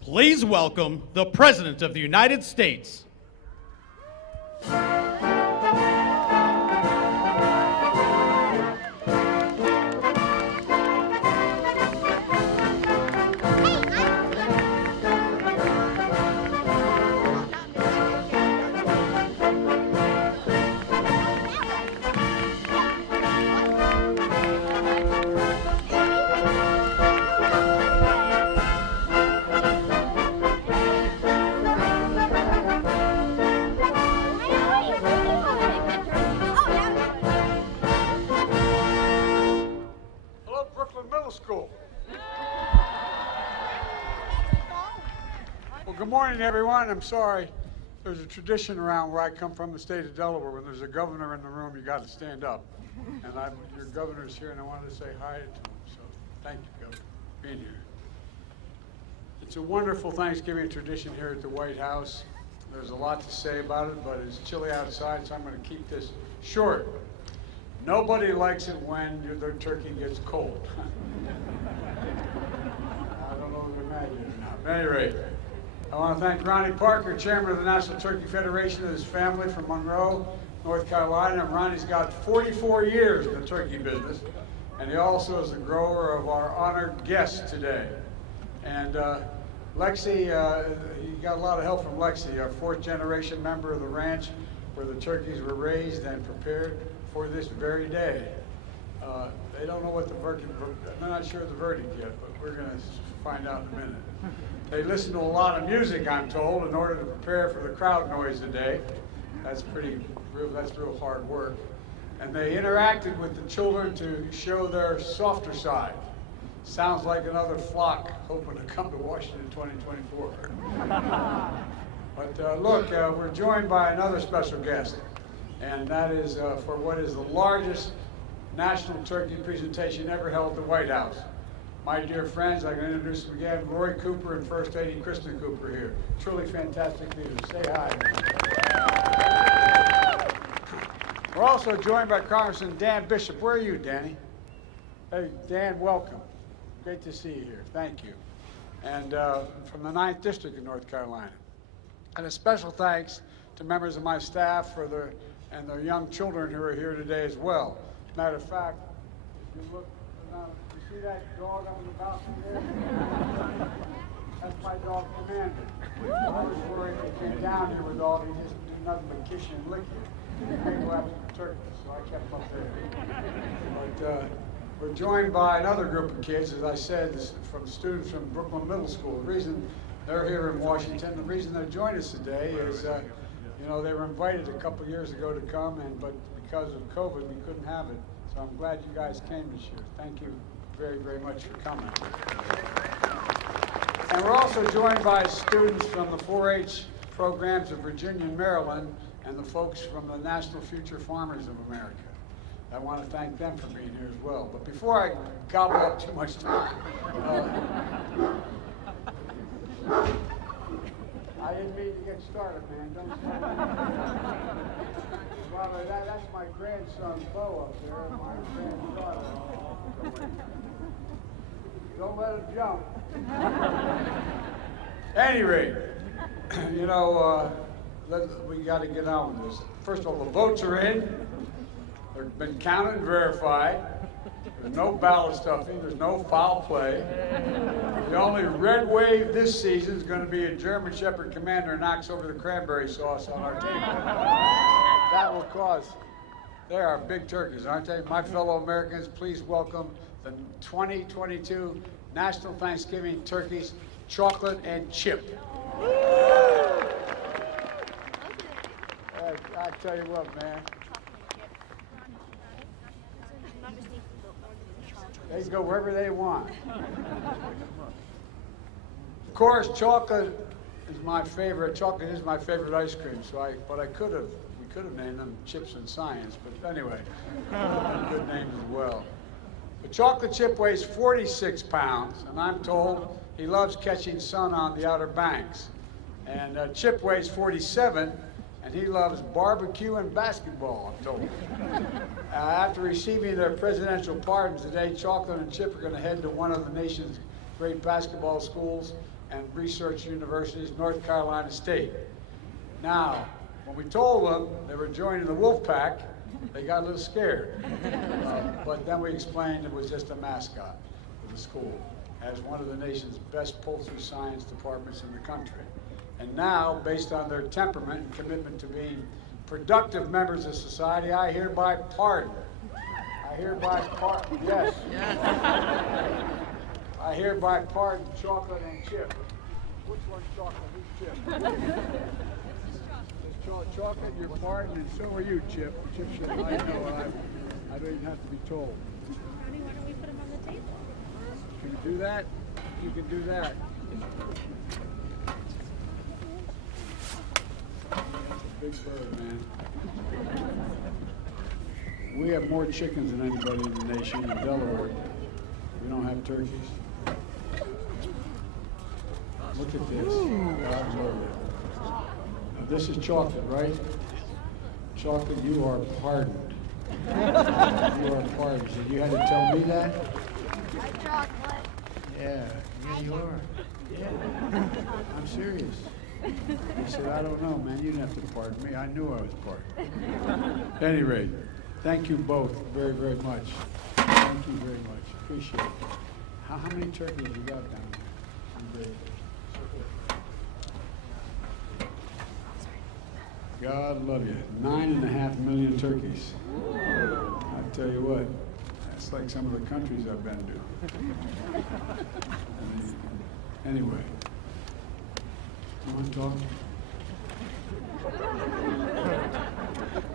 Please welcome the President of the United States. Good morning, everyone. I'm sorry. There's a tradition around where I come from, the state of Delaware, when there's a governor in the room, you got to stand up. And your governor's here, and I wanted to say hi to him. So thank you, Governor, for being here. It's a wonderful Thanksgiving tradition here at the White House. There's a lot to say about it, but it's chilly outside, so I'm going to keep this short. Nobody likes it when their turkey gets cold. I don't know if you imagine it or not. But at any rate, I want to thank Ronnie Parker, Chairman of the National Turkey Federation, and his family from Monroe, North Carolina. And Ronnie's got 44 years in the turkey business, and he also is the grower of our honored guest today. And Lexi, you got a lot of help from Lexi, our fourth-generation member of the ranch where the turkeys were raised and prepared for this very day. They don't know what the verdict, they're not sure of the verdict yet, but we're going to find out in a minute. They listen to a lot of music, I'm told, in order to prepare for the crowd noise today. That's real hard work. And they interacted with the children to show their softer side. Sounds like another flock hoping to come to Washington in 2024. But look, we're joined by another special guest, and that is for what is the largest national turkey presentation ever held at the White House. My dear friends, I'm going to introduce them again, Roy Cooper and First Lady Kristen Cooper here. Truly fantastic leaders. Say hi. We're also joined by Congressman Dan Bishop. Where are you, Danny? Hey, Dan, welcome. Great to see you here. Thank you. And from the 9th District of North Carolina. And a special thanks to members of my staff and their young children who are here today as well. Matter of fact, if you look around, you see that dog on the balcony there? That's my dog, Commander. I was worried if he came down here with all, he'd just do nothing but kiss you and lick you. He'd go after the turkey, so I kept him up there. But we're joined by another group of kids, as I said, from students from Brooklyn Middle School. The reason they're here in Washington, the reason they joined us today is, you know, they were invited a couple years ago to come, but because of COVID, we couldn't have it. So I'm glad you guys came this year. Thank you very, very much for coming. And we're also joined by students from the 4-H programs of Virginia and Maryland, and the folks from the National Future Farmers of America. I want to thank them for being here as well. But before I gobble up too much time, I didn't mean to get started, man. Don't start. Well, that's my grandson, Bo, up there, and my granddaughter. Don't let him jump. At any rate, you know, we got to get on with this. First of all, the votes are in. They've been counted and verified. There's no ballot stuffing. There's no foul play. The only red wave this season is going to be a German Shepherd Commander knocks over the cranberry sauce on our table. That will cause. They are big turkeys, aren't they? My fellow Americans, please welcome the 2022 National Thanksgiving Turkeys, Chocolate and Chip. I tell you what, man. They can go wherever they want. Of course, chocolate is my favorite. Chocolate is my favorite ice cream. But we could have named them Chips and Science. But anyway, good name as well. The chocolate chip weighs 46 pounds, and I'm told he loves catching sun on the Outer Banks. And Chip weighs 47, and he loves barbecue and basketball, I'm told. After receiving their presidential pardons today, Chocolate and Chip are going to head to one of the nation's great basketball schools and research universities, North Carolina State. Now, when we told them they were joining the Wolf Pack, they got a little scared. But then we explained it was just a mascot for the school, as one of the nation's best poultry science departments in the country. And now, based on their temperament and commitment to being productive members of society, I hereby pardon. I hereby pardon, yes. I hereby pardon Chocolate and Chip. Which one's Chocolate? Who's Chip? Chocolate, you're pardoned, and so are you, Chip. Chip should I know. I don't even have to be told. Ronnie, why don't we put them on the table? Can you do that? You can do that. That's a big bird, man. We have more chickens than anybody in the nation in Delaware. We don't have turkeys. Look at this. God's over there. Now, this is Chocolate, right? Chocolate, you are pardoned. You are pardoned. So you had to tell me that? Hi, Chocolate. Yeah, you are. Yeah. I'm serious. He said, I don't know, man. You didn't have to pardon me. I knew I was pardoned. At any rate, thank you both very, very much. Thank you very much. Appreciate it. How many turkeys you got down there? I'm grateful. God love you. 9.5 million turkeys. I tell you what, that's like some of the countries I've been to. Anyway, you want to talk?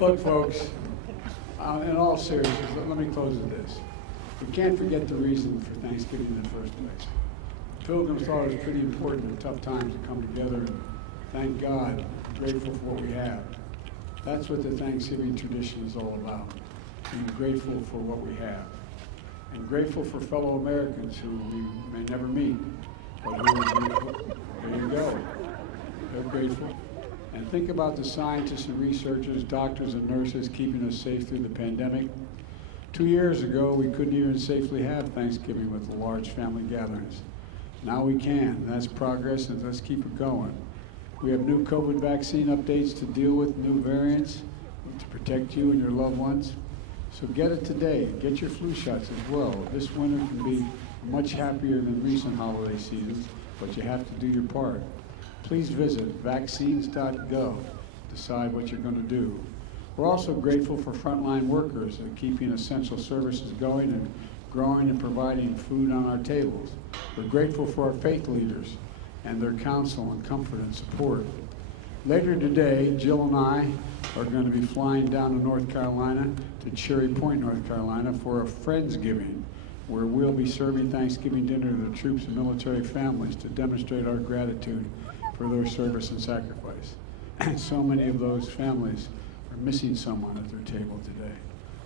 Look, folks, in all seriousness, let me close with this. We can't forget the reason for Thanksgiving in the first place. Pilgrims thought it was pretty important in tough times to come together and thank God, grateful for what we have. That's what the Thanksgiving tradition is all about, being grateful for what we have. And grateful for fellow Americans who we may never meet, but who are grateful. There you go. They're grateful. And think about the scientists and researchers, doctors and nurses keeping us safe through the pandemic. 2 years ago, we couldn't even safely have Thanksgiving with large family gatherings. Now we can. That's progress, and let's keep it going. We have new COVID vaccine updates to deal with new variants to protect you and your loved ones. So get it today. Get your flu shots as well. This winter can be much happier than recent holiday seasons, but you have to do your part. Please visit vaccines.gov. Decide what you're going to do. We're also grateful for frontline workers and keeping essential services going and growing and providing food on our tables. We're grateful for our faith leaders and their counsel and comfort and support. Later today, Jill and I are going to be flying down to North Carolina, to Cherry Point, North Carolina, for a Friendsgiving, where we'll be serving Thanksgiving dinner to the troops and military families to demonstrate our gratitude for their service and sacrifice. And so many of those families are missing someone at their table today,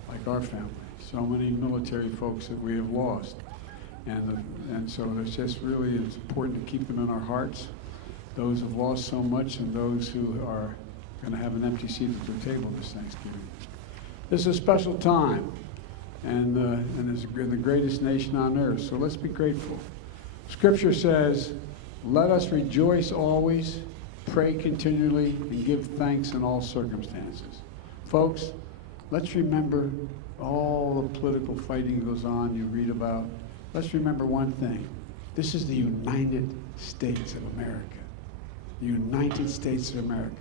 like our family. So many military folks that we have lost. And so it's just really it's important to keep them in our hearts, those who've lost so much and those who are going to have an empty seat at their table this Thanksgiving. This is a special time, and it's the greatest nation on earth, so let's be grateful. Scripture says, let us rejoice always, pray continually, and give thanks in all circumstances. Folks, let's remember all the political fighting goes on you read about. Let's remember one thing. This is the United States of America. The United States of America.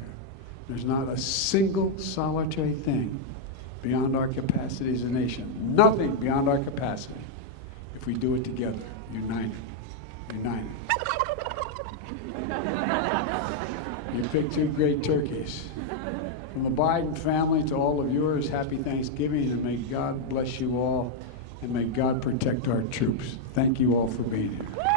There's not a single solitary thing beyond our capacity as a nation. Nothing beyond our capacity if we do it together, united. United. You picked two great turkeys. From the Biden family to all of yours, happy Thanksgiving, and may God bless you all, and may God protect our troops. Thank you all for being here.